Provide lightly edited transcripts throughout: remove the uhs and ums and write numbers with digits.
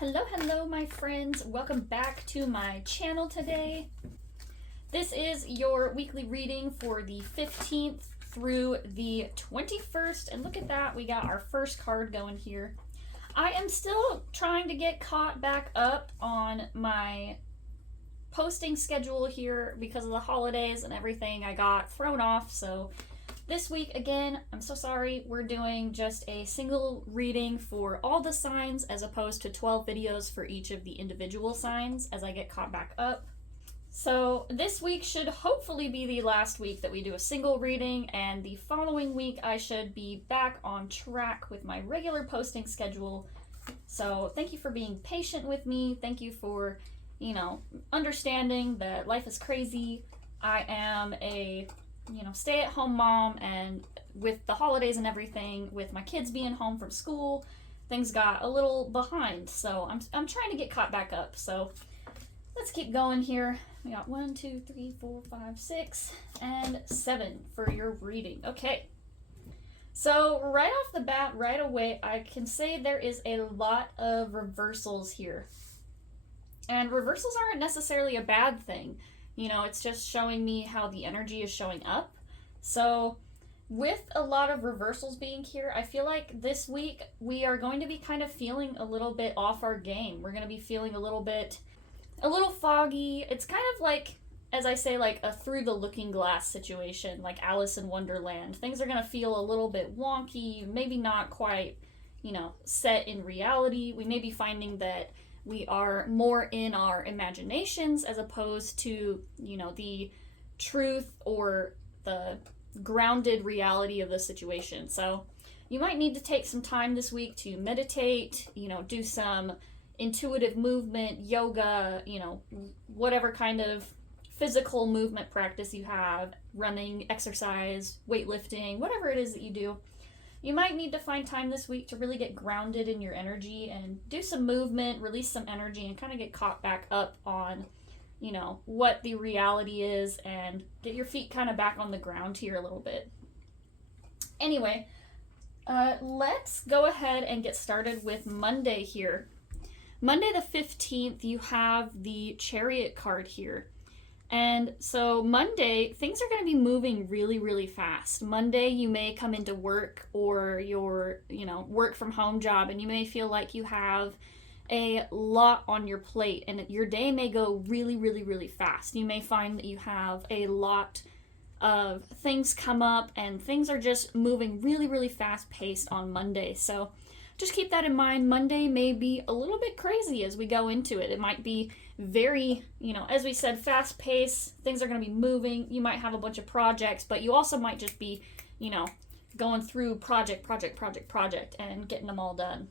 Hello, my friends. Welcome back to my channel today. This is your weekly reading for the 15th through the 21st. And look at that, we got our first card going here. I am still trying to get caught back up on my posting schedule here because of the holidays and everything. I got thrown off, so this week, again, I'm so sorry, we're doing just a single reading for all the signs as opposed to 12 videos for each of the individual signs as I get caught back up. So this week should hopefully be the last week that we do a single reading, and the following week I should be back on track with my regular posting schedule. So thank you for being patient with me. Thank you for, understanding that life is crazy. I am a stay-at-home mom, and with the holidays and everything, with my kids being home from school, things got a little behind. So I'm trying to get caught back up. So let's keep going here. We got 1, 2, 3, 4, 5, 6, and 7 for your reading. Okay. So right off the bat, right away, I can say there is a lot of reversals here. And reversals aren't necessarily a bad thing. It's just showing me how the energy is showing up. So with a lot of reversals being here, I feel like this week we are going to be kind of feeling a little bit off our game. We're going to be feeling a little foggy. It's kind of like, as I say, like a through the looking glass situation, like Alice in Wonderland. Things are going to feel a little bit wonky, maybe not quite, set in reality. We may be finding that we are more in our imaginations as opposed to, the truth or the grounded reality of the situation. So you might need to take some time this week to meditate, do some intuitive movement, yoga, whatever kind of physical movement practice you have, running, exercise, weightlifting, whatever it is that you do. You might need to find time this week to really get grounded in your energy and do some movement, release some energy, and kind of get caught back up on, what the reality is, and get your feet kind of back on the ground here a little bit. Anyway, let's go ahead and get started with Monday here. Monday the 15th, you have the Chariot card here. And so Monday, things are going to be moving really, really fast. Monday, you may come into work or your, work from home job, and you may feel like you have a lot on your plate, and your day may go really, really, really fast. You may find that you have a lot of things come up, and things are just moving really, really fast paced on Monday. So just keep that in mind. Monday may be a little bit crazy as we go into it. It might be very, as we said, fast paced. Things are going to be moving. You might have a bunch of projects, but you also might just be, going through project and getting them all done.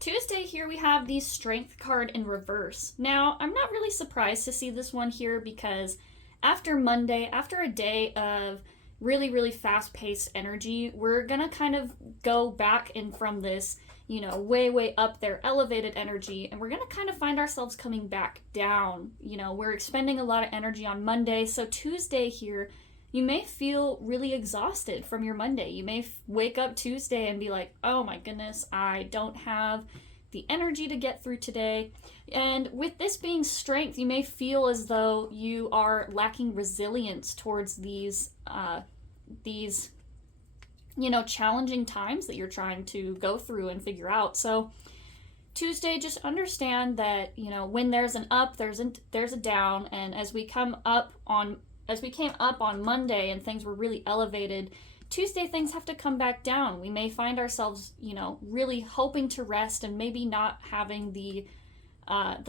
Tuesday here we have the Strength card in reverse. Now, I'm not really surprised to see this one here because after Monday, after a day of really, really fast-paced energy, we're gonna kind of go back in from this, way up there, elevated energy, and we're gonna kind of find ourselves coming back down. We're expending a lot of energy on Monday, so Tuesday here, you may feel really exhausted from your Monday. You may wake up Tuesday and be like, oh my goodness, I don't have the energy to get through today. And with this being strength, you may feel as though you are lacking resilience towards these challenging times that you're trying to go through and figure out. So Tuesday, just understand that, when there's an up, there's a down. And as we came up on Monday and things were really elevated, Tuesday things have to come back down. We may find ourselves, really hoping to rest and maybe not having the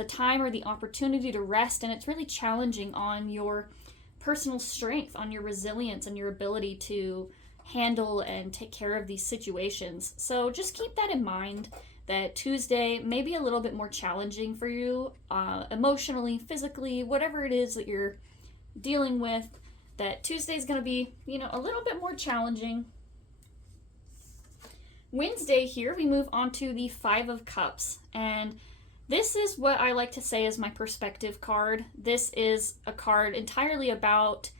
time or the opportunity to rest. And it's really challenging on your personal strength, on your resilience and your ability to handle and take care of these situations. So just keep that in mind, that Tuesday may be a little bit more challenging for you, emotionally, physically, whatever it is that you're dealing with, that Tuesday is going to be, a little bit more challenging. Wednesday here, we move on to the 5 of Cups, and this is what I like to say is my perspective card. This is a card entirely about,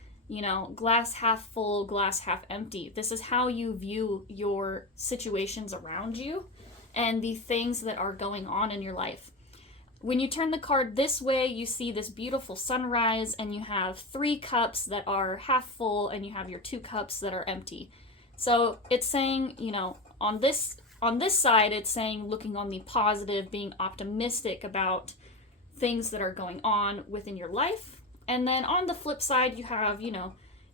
glass half full, glass half empty. This is how you view your situations around you. and the things that are going on in your life. When you turn the card this way, you see this beautiful sunrise, and you have 3 cups that are half full, and you have your 2 cups that are empty. So it's saying, on this side, it's saying looking on the positive, being optimistic about things that are going on within your life. And then on the flip side, you have,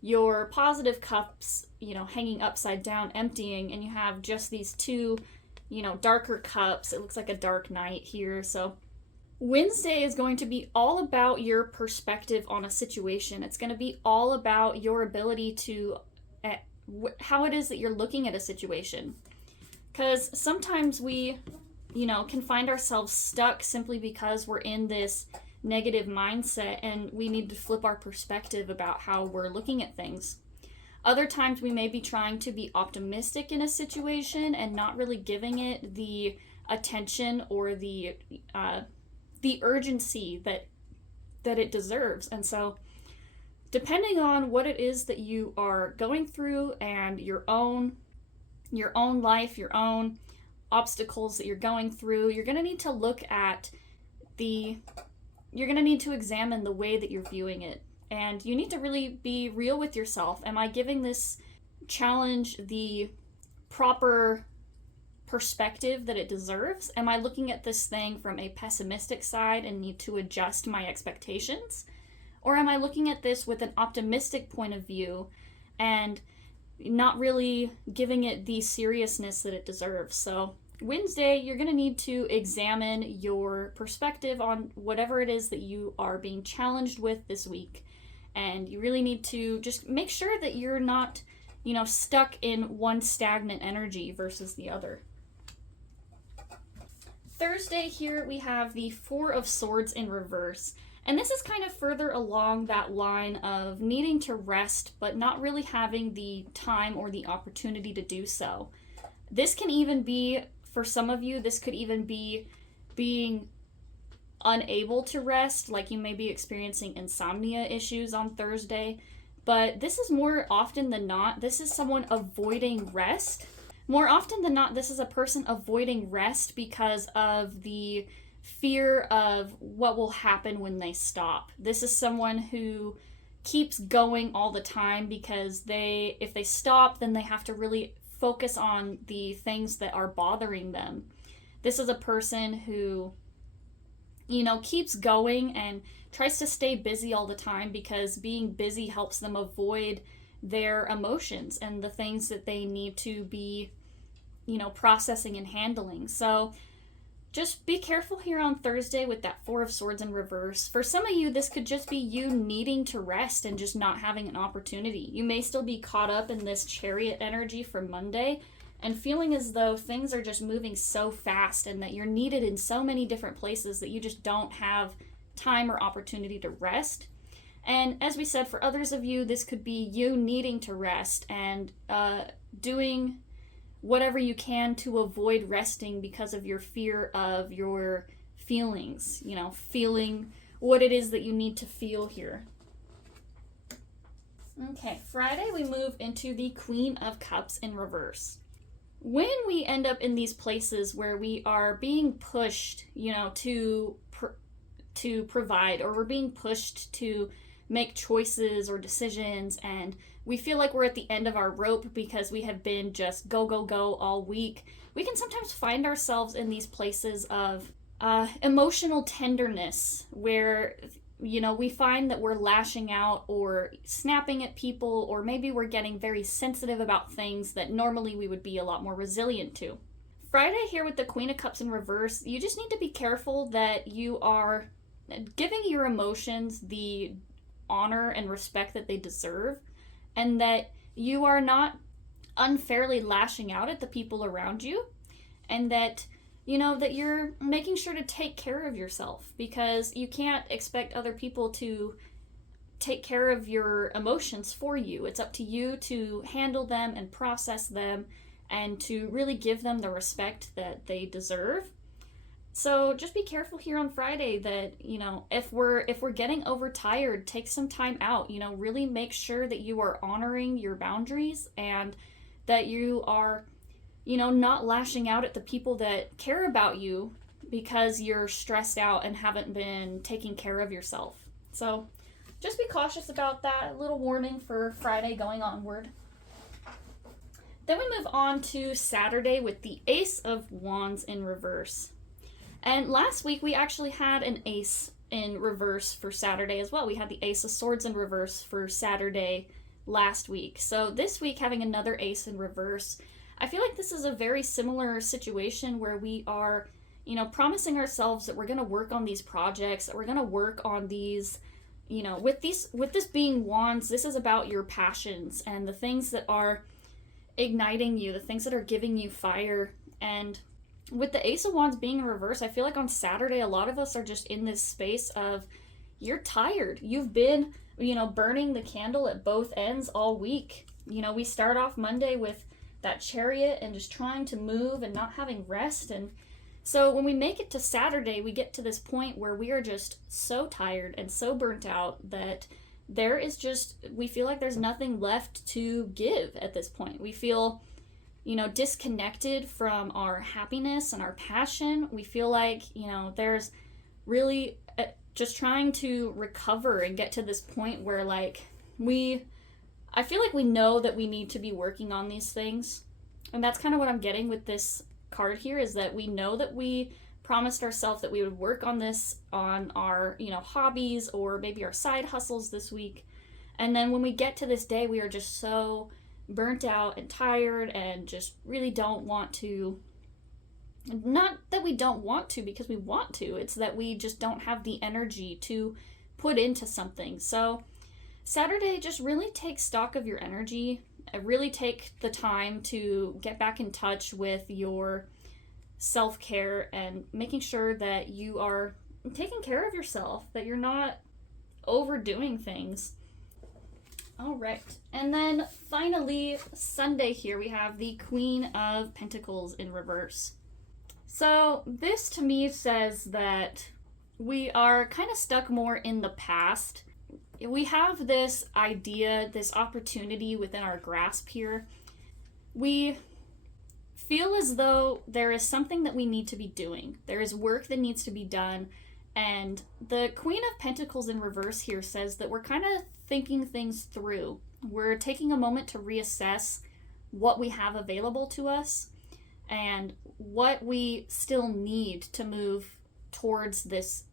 your positive cups, hanging upside down, emptying, and you have just these 2, darker cups. It looks like a dark night here. So Wednesday is going to be all about your perspective on a situation. It's going to be all about your ability to, how it is that you're looking at a situation. Because sometimes we, can find ourselves stuck simply because we're in this negative mindset, and we need to flip our perspective about how we're looking at things. Other times we may be trying to be optimistic in a situation and not really giving it the attention or the urgency that it deserves. And so depending on what it is that you are going through and your own life, your own obstacles that you're going through, you're going to need to look at you're going to need to examine the way that you're viewing it. And you need to really be real with yourself. Am I giving this challenge the proper perspective that it deserves? Am I looking at this thing from a pessimistic side and need to adjust my expectations? Or am I looking at this with an optimistic point of view and not really giving it the seriousness that it deserves? So Wednesday, you're going to need to examine your perspective on whatever it is that you are being challenged with this week. And you really need to just make sure that you're not, stuck in one stagnant energy versus the other. Thursday here we have the 4 of Swords in reverse. And this is kind of further along that line of needing to rest, but not really having the time or the opportunity to do so. This can even be, for some of you, this could even be being unable to rest, like you may be experiencing insomnia issues on Thursday. But this is more often than not, this is someone avoiding rest. More often than not, this is a person avoiding rest because of the fear of what will happen when they stop. This is someone who keeps going all the time because if they stop, then they have to really focus on the things that are bothering them. This is a person who, keeps going and tries to stay busy all the time because being busy helps them avoid their emotions and the things that they need to be, processing and handling. So just be careful here on Thursday with that 4 of Swords in reverse. For some of you, this could just be you needing to rest and just not having an opportunity. You may still be caught up in this Chariot energy from Monday and feeling as though things are just moving so fast and that you're needed in so many different places that you just don't have time or opportunity to rest. And as we said, for others of you, this could be you needing to rest and doing whatever you can to avoid resting because of your fear of your feelings, feeling what it is that you need to feel here. Okay, Friday we move into the Queen of Cups in reverse. When we end up in these places where we are being pushed, to provide, or we're being pushed to make choices or decisions, and we feel like we're at the end of our rope because we have been just go, go, go all week, we can sometimes find ourselves in these places of emotional tenderness where, we find that we're lashing out or snapping at people, or maybe we're getting very sensitive about things that normally we would be a lot more resilient to. Friday here with the Queen of Cups in reverse, you just need to be careful that you are giving your emotions the honor and respect that they deserve, and that you are not unfairly lashing out at the people around you, and that that you're making sure to take care of yourself, because you can't expect other people to take care of your emotions for you. It's up to you to handle them and process them and to really give them the respect that they deserve. So just be careful here on Friday that, if we're getting overtired, take some time out, really make sure that you are honoring your boundaries and that you are not lashing out at the people that care about you because you're stressed out and haven't been taking care of yourself. So just be cautious about that. A little warning for Friday going onward. Then we move on to Saturday with the Ace of Wands in reverse. And last week we actually had an ace in reverse for Saturday as well. We had the Ace of Swords in reverse for Saturday last week. So this week having another ace in reverse, I feel like this is a very similar situation where we are, promising ourselves that we're going to work on these projects, that we're going to work on these, with this being wands, this is about your passions and the things that are igniting you, the things that are giving you fire. And with the Ace of Wands being in reverse, I feel like on Saturday, a lot of us are just in this space of you're tired. You've been, burning the candle at both ends all week. We start off Monday with that Chariot and just trying to move and not having rest. And so when we make it to Saturday, we get to this point where we are just so tired and so burnt out that we feel like there's nothing left to give at this point. We feel, disconnected from our happiness and our passion. We feel like, there's really just trying to recover and get to this point where I feel like we know that we need to be working on these things. And that's kind of what I'm getting with this card here, is that we know that we promised ourselves that we would work on this on our, hobbies or maybe our side hustles this week. And then when we get to this day, we are just so burnt out and tired and just really don't want to. Not that we don't want to, because we want to. It's that we just don't have the energy to put into something. So Saturday, just really take stock of your energy. Really take the time to get back in touch with your self-care and making sure that you are taking care of yourself, that you're not overdoing things. All right. And then finally, Sunday here, we have the Queen of Pentacles in reverse. So this to me says that we are kind of stuck more in the past. We have this idea, this opportunity within our grasp here. We feel as though there is something that we need to be doing. There is work that needs to be done. And the Queen of Pentacles in reverse here says that we're kind of thinking things through. We're taking a moment to reassess what we have available to us and what we still need to move towards this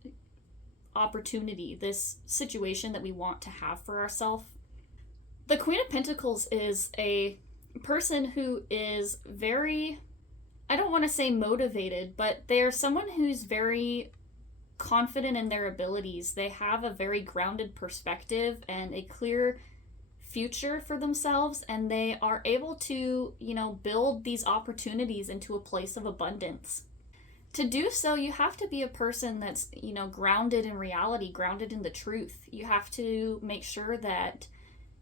opportunity, this situation that we want to have for ourselves. The Queen of Pentacles is a person who is very, I don't want to say motivated, but they're someone who's very confident in their abilities. They have a very grounded perspective and a clear future for themselves, and they are able to, build these opportunities into a place of abundance. To do so, you have to be a person that's, grounded in reality, grounded in the truth. You have to make sure that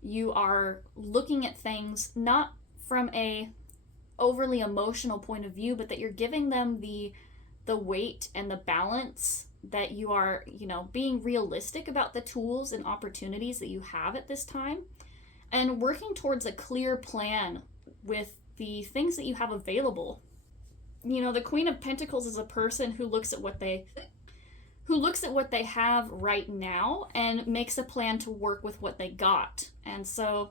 you are looking at things not from a overly emotional point of view, but that you're giving them the weight and the balance, that you are, being realistic about the tools and opportunities that you have at this time, and working towards a clear plan with the things that you have available. The Queen of Pentacles is a person who looks at what they have right now and makes a plan to work with what they got. And so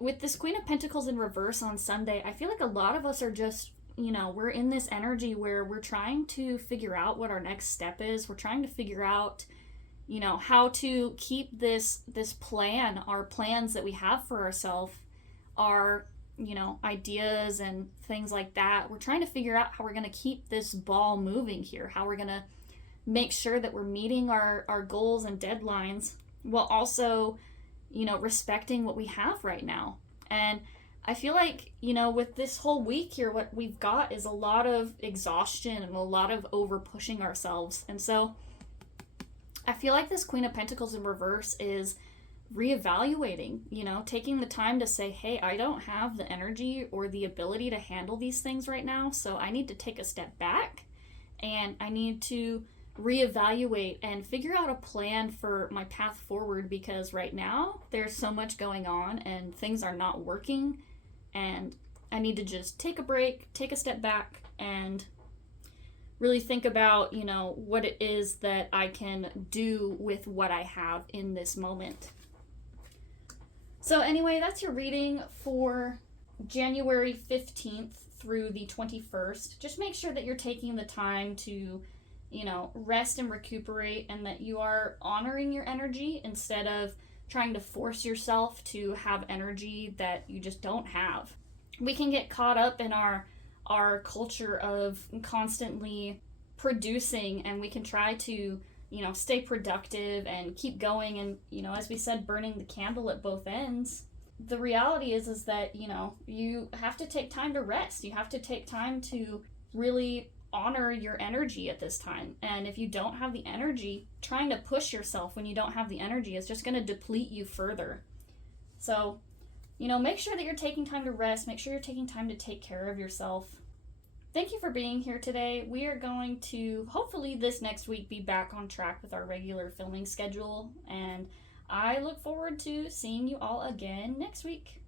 with this Queen of Pentacles in reverse on Sunday, I feel like a lot of us are just, we're in this energy where we're trying to figure out what our next step is. We're trying to figure out, how to keep this plan, our plans that we have for ourselves, our, ideas and things like that. We're trying to figure out how we're going to keep this ball moving here, how we're going to make sure that we're meeting our goals and deadlines while also, respecting what we have right now. And I feel like, with this whole week here, what we've got is a lot of exhaustion and a lot of over pushing ourselves. And so I feel like this Queen of Pentacles in reverse is reevaluating, taking the time to say, hey, I don't have the energy or the ability to handle these things right now. So I need to take a step back and I need to reevaluate and figure out a plan for my path forward, because right now there's so much going on and things are not working. And I need to just take a break, take a step back, and really think about, you know, what it is that I can do with what I have in this moment. So anyway, that's your reading for January 15th through the 21st. Just make sure that you're taking the time to, you know, rest and recuperate, and that you are honoring your energy instead of trying to force yourself to have energy that you just don't have. We can get caught up in our culture of constantly producing, and we can try to, you know, stay productive and keep going, and, you know, as we said, burning the candle at both ends. The reality is that, you know, you have to take time to rest. You have to take time to really honor your energy at this time. And if you don't have the energy, trying to push yourself when you don't have the energy is just going to deplete you further. So, you know, make sure that you're taking time to rest. Make sure you're taking time to take care of yourself. Thank you for being here today. We are going to, hopefully this next week, be back on track with our regular filming schedule. And I look forward to seeing you all again next week.